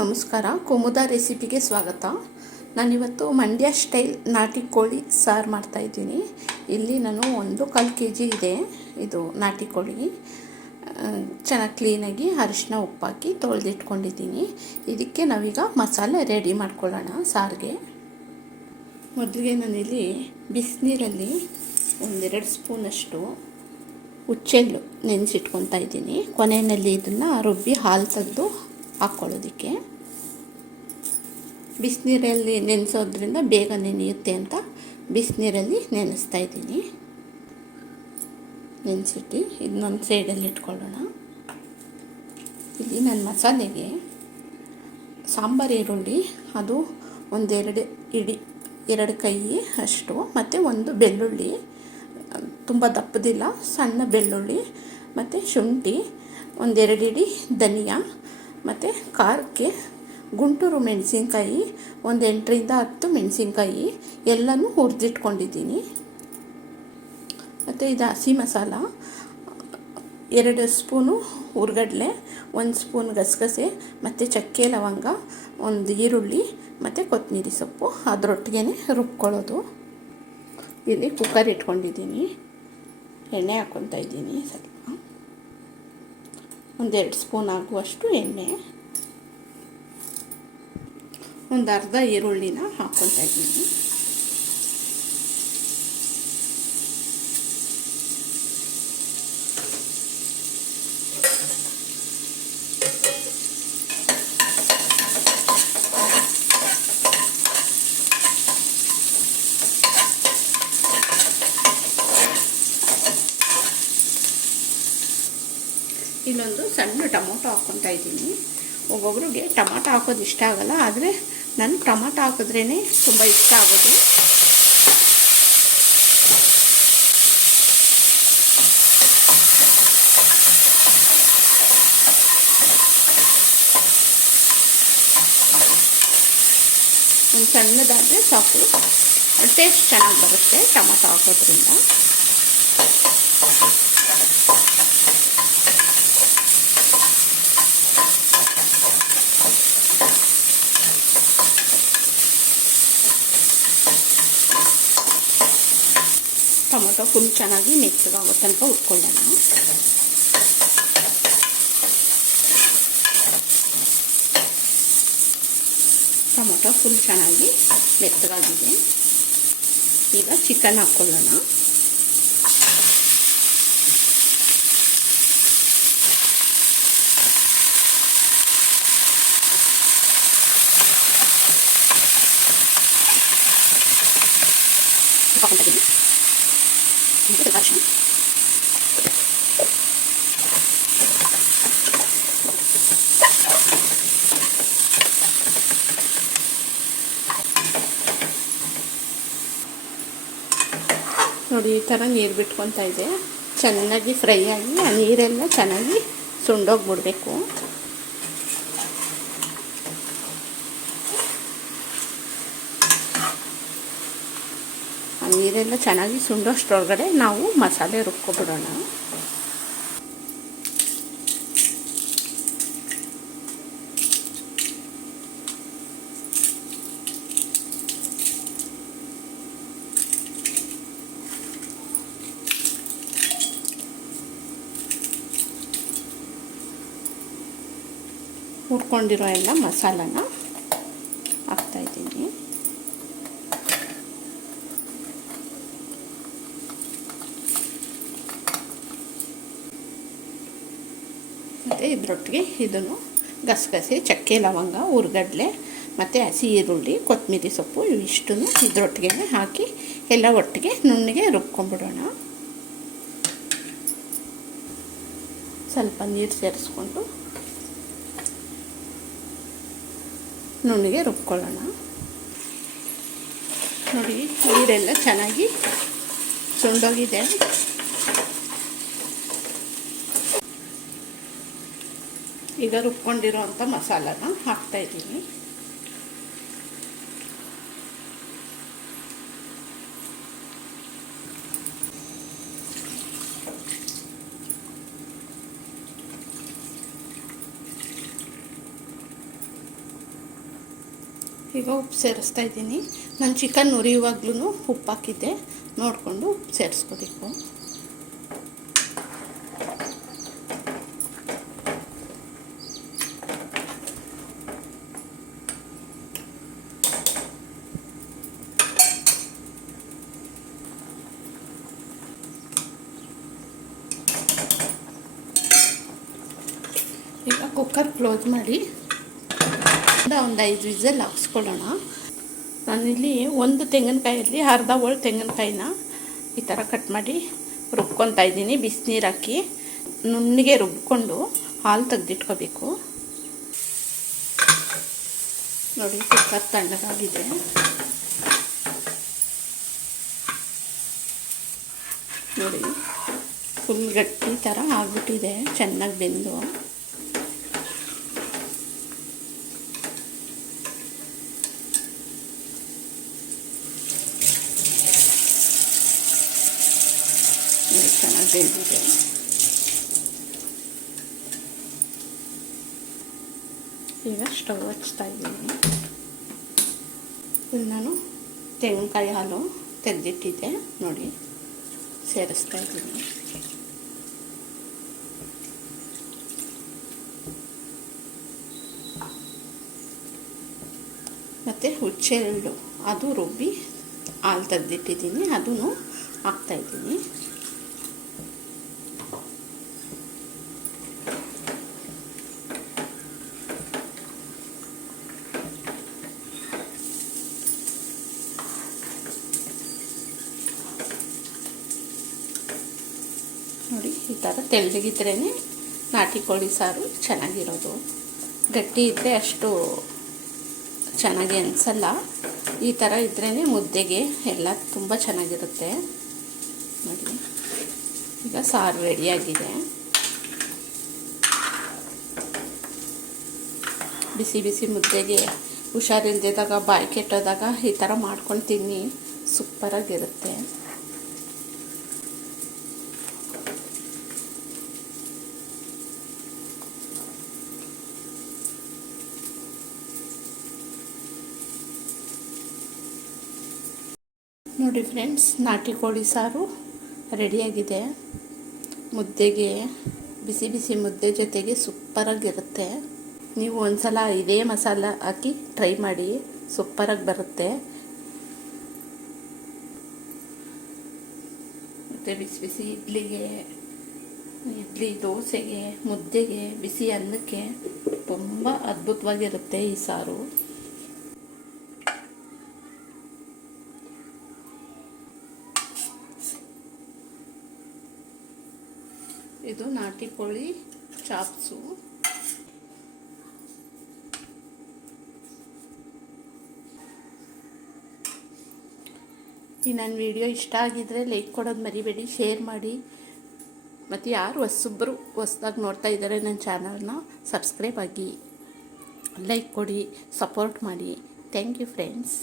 ನಮಸ್ಕಾರ, ಕುಮುದ ರೆಸಿಪಿಗೆ ಸ್ವಾಗತ. ನಾನಿವತ್ತು ಮಂಡ್ಯ ಸ್ಟೈಲ್ ನಾಟಿ ಕೋಳಿ ಸಾರು ಮಾಡ್ತಾಯಿದ್ದೀನಿ. ಇಲ್ಲಿ ನಾನು 1/4 kg ಇದೆ ಇದು ನಾಟಿ ಕೋಳಿ. ಚೆನ್ನಾಗಿ ಕ್ಲೀನಾಗಿ ಅರಿಶಿನ ಉಪ್ಪಾಕಿ ತೊಳೆದಿಟ್ಕೊಂಡಿದ್ದೀನಿ. ಇದಕ್ಕೆ ನಾವೀಗ ಮಸಾಲೆ ರೆಡಿ ಮಾಡ್ಕೊಳ್ಳೋಣ ಸಾರಿಗೆ. ಮೊದಲಿಗೆ ನಾನಿಲ್ಲಿ ಬಿಸಿನೀರಲ್ಲಿ 1-2 ಸ್ಪೂನಷ್ಟು ಹುಚ್ಚೆಳ್ಳು ನೆನೆಸಿಟ್ಕೊತಾ ಇದ್ದೀನಿ. ಕೊನೆಯಲ್ಲಿ ಇದನ್ನು ರುಬ್ಬಿ ಹಾಲು ತೆಗೆದು ಹಾಕ್ಕೊಳ್ಳೋದಕ್ಕೆ. ಬಿಸಿನೀರಲ್ಲಿ ನೆನೆಸೋದ್ರಿಂದ ಬೇಗ ನೆನೆಯುತ್ತೆ ಅಂತ ಬಿಸಿನೀರಲ್ಲಿ ನೆನೆಸ್ತಾ ಇದ್ದೀನಿ. ನೆನೆಸಿಟ್ಟು ಇದನ್ನೊಂದು ಸೈಡಲ್ಲಿ ಇಟ್ಕೊಳ್ಳೋಣ. ಇಲ್ಲಿ ನನ್ನ ಮಸಾಲೆಗೆ ಸಾಂಬಾರು ಈರುಳ್ಳಿ ಅದು 2 ಕೈ ಅಷ್ಟು, ಮತ್ತು 1 ಬೆಳ್ಳುಳ್ಳಿ, ತುಂಬ ದಪ್ಪದಿಲ್ಲ, ಸಣ್ಣ ಬೆಳ್ಳುಳ್ಳಿ, ಮತ್ತು ಶುಂಠಿ, 2 ಇಡಿ ಧನಿಯಾ, ಮತ್ತು ಖಾರಕ್ಕೆ ಗುಂಟೂರು ಮೆಣಸಿನ್ಕಾಯಿ 8ರಿಂದ 10 ಮೆಣಸಿನ್ಕಾಯಿ ಎಲ್ಲನೂ ಹುರಿದಿಟ್ಕೊಂಡಿದ್ದೀನಿ. ಮತ್ತು ಇದು ಹಸಿ ಮಸಾಲ 2 ಸ್ಪೂನು ಹುರ್ಗಡ್ಲೆ, 1 ಸ್ಪೂನ್ ಗಸಗಸೆ, ಮತ್ತು ಚಕ್ಕೆ ಲವಂಗ, 1 ಈರುಳ್ಳಿ, ಮತ್ತು ಕೊತ್ತಂಬರಿ ಸೊಪ್ಪು ಅದರೊಟ್ಟಿಗೆ ರುಬ್ಕೊಳ್ಳೋದು. ಇಲ್ಲಿ ಕುಕ್ಕರ್ ಇಟ್ಕೊಂಡಿದ್ದೀನಿ. ಎಣ್ಣೆ ಹಾಕ್ಕೊತಾ ಇದ್ದೀನಿ. ಸ್ವಲ್ಪ 1-2 ಸ್ಪೂನ್ ಆಗುವಷ್ಟು ಎಣ್ಣೆ, ಒಂದು ಅರ್ಧ ಈರುಳ್ಳಿನ ಹಾಕ್ಕೊತಾ ಇದ್ದೀನಿ. ಇಲ್ಲೊಂದು ಸಣ್ಣ ಟೊಮೊಟೊ ಹಾಕ್ಕೊತಾ ಇದ್ದೀನಿ. ಒಬ್ಬೊಬ್ರಿಗೆ ಟೊಮೊಟೊ ಹಾಕೋದು ಇಷ್ಟ ಆಗೋಲ್ಲ, ಆದರೆ ನಾನು ಟೊಮೊಟೊ ಹಾಕಿದ್ರೇ ತುಂಬ ಇಷ್ಟ ಆಗೋದು. ಒಂದು ಸಣ್ಣದಾದರೆ ಸಾಕು, ಟೇಸ್ಟ್ ಚೆನ್ನಾಗಿ ಬರುತ್ತೆ ಟೊಮೊಟೊ ಹಾಕೋದ್ರಿಂದ. ಟೊಮೊಟೊ ಫುಲ್ ಚೆನ್ನಾಗಿ ಮೆತ್ತಗಾಗೋ ತನಕ ಹುರ್ಕೊಳ್ಳೋಣ. ಟೊಮೊಟೊ ಫುಲ್ ಚೆನ್ನಾಗಿ ಮೆತ್ತಗಾಗಿದೆ. ಈಗ ಚಿಕನ್ ಹಾಕ್ಕೊಳ್ಳೋಣ. ನೋಡಿ, ಈ ಥರ ನೀರು ಬಿಟ್ಕೊತಾ ಇದೆ. ಚೆನ್ನಾಗಿ ಫ್ರೈ ಆಗಿ ಆ ನೀರೆಲ್ಲ ಚೆನ್ನಾಗಿ ಸುಂಡೋಗ್ಬಿಡ್ಬೇಕು. ಆ ನೀರೆಲ್ಲ ಚೆನ್ನಾಗಿ ಸುಂಡೋಷ್ಟರೊಳಗಡೆ ನಾವು ಮಸಾಲೆ ರುಬ್ಕೊಬಿಡೋಣ. ಹುರ್ಕೊಂಡಿರೋ ಎಲ್ಲ ಮಸಾಲನ ಹಾಕ್ತಾಯಿದ್ದೀನಿ. ಮತ್ತು ಇದರೊಟ್ಟಿಗೆ ಇದನ್ನು ಗಸಗಸೆ, ಚಕ್ಕೆ ಲವಂಗ, ಹುರ್ಗಡ್ಲೆ, ಮತ್ತು ಹಸಿ ಈರುಳ್ಳಿ, ಕೊತ್ತಂಬರಿ ಸೊಪ್ಪು ಇವಿಷ್ಟನ್ನು ಇದರೊಟ್ಟಿಗೆ ಹಾಕಿ ಎಲ್ಲ ಒಟ್ಟಿಗೆ ನುಣ್ಣಗೆ ರುಬ್ಕೊಂಡ್ಬಿಡೋಣ. ಸ್ವಲ್ಪ ನೀರು ಸೇರಿಸ್ಕೊಂಡು ನುಣ್ಣಗೆ ರುಬ್ಕೊಳ್ಳೋಣ. ನೋಡಿ, ನೀರೆಲ್ಲ ಚೆನ್ನಾಗಿ ಸುಂಡೋಗಿದೆ. ಈಗ ರುಬ್ಕೊಂಡಿರೋ ಅಂಥ ಮಸಾಲನ ಹಾಕ್ತಾಯಿದ್ದೀನಿ. ಈಗ ಉಪ್ಪು ಸೇರಿಸ್ತಾ ಇದ್ದೀನಿ. ನಾನು ಚಿಕನ್ ಉರಿಯುವಾಗ್ಲೂ ಉಪ್ಪು ಹಾಕಿದ್ದೆ, ನೋಡಿಕೊಂಡು ಉಪ್ಪು ಸೇರಿಸ್ಕೋಬೇಕು. ಈಗ ಕುಕ್ಕರ್ ಕ್ಲೋಸ್ ಮಾಡಿ ಒಂದು 5 ವಿಸಲ್ ಹಾಕ್ಸ್ಕೊಳ್ಳೋಣ. ನಾನಿಲ್ಲಿ ಒಂದು ತೆಂಗಿನಕಾಯಲ್ಲಿ ಅರ್ಧ ಹೋಳು ತೆಂಗಿನಕಾಯಿನ ಈ ಥರ ಕಟ್ ಮಾಡಿ ರುಬ್ಕೊತಾ ಇದ್ದೀನಿ. ಬಿಸಿನೀರು ಹಾಕಿ ನುಣ್ಣಗೆ ರುಬ್ಕೊಂಡು ಹಾಲು ತೆಗೆದಿಟ್ಕೋಬೇಕು. ನೋಡಿ, ಕುಕ್ಕರ್ ತಣ್ಣಗಾಗಿದೆ. ನೋಡಿ, ಫುಲ್ ಗಟ್ಟಿ ಥರ ಆಗ್ಬಿಟ್ಟಿದೆ, ಚೆನ್ನಾಗಿ ಬೆಂದು. ಚೆನ್ನಾಗಿ ಬೆಂದಿದೆ. ಈಗ ಸ್ಟವ್ ಹಚ್ತಾ ಇದ್ದೀನಿ. ಇಲ್ಲಿ ನಾನು ತೆಂಗಿನಕಾಯಿ ಹಾಲು ತೆಗೆದಿಟ್ಟಿದ್ದೆ, ನೋಡಿ ಸೇರಿಸ್ತಾ ಇದ್ದೀನಿ. ಮತ್ತು ಹುಚ್ಚೆಳ್ಳು ಅದು ರುಬ್ಬಿ ಹಾಲು ತೆಗೆದಿಟ್ಟಿದ್ದೀನಿ, ಅದನ್ನು ಹಾಕ್ತಾಯಿದ್ದೀನಿ. ನೋಡಿ, ಈ ಥರ ತೆಳ್ಳಗಿದ್ರೇ ನಾಟಿ ಕೋಳಿ ಸಾರು ಚೆನ್ನಾಗಿರೋದು. ಗಟ್ಟಿ ಇದ್ದರೆ ಅಷ್ಟು ಚೆನ್ನಾಗಿ ಅನಿಸಲ್ಲ. ಈ ಥರ ಇದ್ರೇ ಮುದ್ದೆಗೆ ಎಲ್ಲ ತುಂಬ ಚೆನ್ನಾಗಿರುತ್ತೆ. ನೋಡಿ, ಈಗ ಸಾರು ರೆಡಿಯಾಗಿದೆ. ಬಿಸಿ ಬಿಸಿ ಮುದ್ದೆಗೆ ಹುಷಾರಿಲ್ದಿದ್ದಾಗ, ಬಾಯಿ ಕೆಟ್ಟೋದಾಗ ಈ ಥರ ಮಾಡ್ಕೊಂಡು ತಿನ್ನಿ, ಸೂಪರಾಗಿರುತ್ತೆ. ನೋಡಿ ಫ್ರೆಂಡ್ಸ್, ನಾಟಿ ಕೋಳಿ ಸಾರು ರೆಡಿಯಾಗಿದೆ. ಮುದ್ದೆಗೆ, ಬಿಸಿ ಬಿಸಿ ಮುದ್ದೆ ಜೊತೆಗೆ ಸೂಪರಾಗಿರುತ್ತೆ. ನೀವು ಒಂದ್ಸಲ ಇದೇ ಮಸಾಲ ಹಾಕಿ ಟ್ರೈ ಮಾಡಿ, ಸೂಪರಾಗಿ ಬರುತ್ತೆ. ಮತ್ತು ಬಿಸಿ ಬಿಸಿ ಇಡ್ಲಿ, ದೋಸೆಗೆ, ಮುದ್ದೆಗೆ, ಬಿಸಿ ಅನ್ನಕ್ಕೆ ತುಂಬ ಅದ್ಭುತವಾಗಿರುತ್ತೆ ಈ ಸಾರು. ಇದು ನಾಟಿ ಕೋಳಿ ಚಾಪ್ಸು. ಈ ನನ್ನ ವಿಡಿಯೋ ಇಷ್ಟ ಆಗಿದ್ದರೆ ಲೈಕ್ ಕೊಡೋದು ಮರಿಬೇಡಿ, ಶೇರ್ ಮಾಡಿ. ಮತ್ತು ಯಾರು ಹೊಸದಾಗಿ ನೋಡ್ತಾ ಇದ್ದಾರೆ ನನ್ನ ಚಾನಲ್ನ, ಸಬ್ಸ್ಕ್ರೈಬ್ ಆಗಿ, ಲೈಕ್ ಕೊಡಿ, ಸಪೋರ್ಟ್ ಮಾಡಿ. Thank you friends.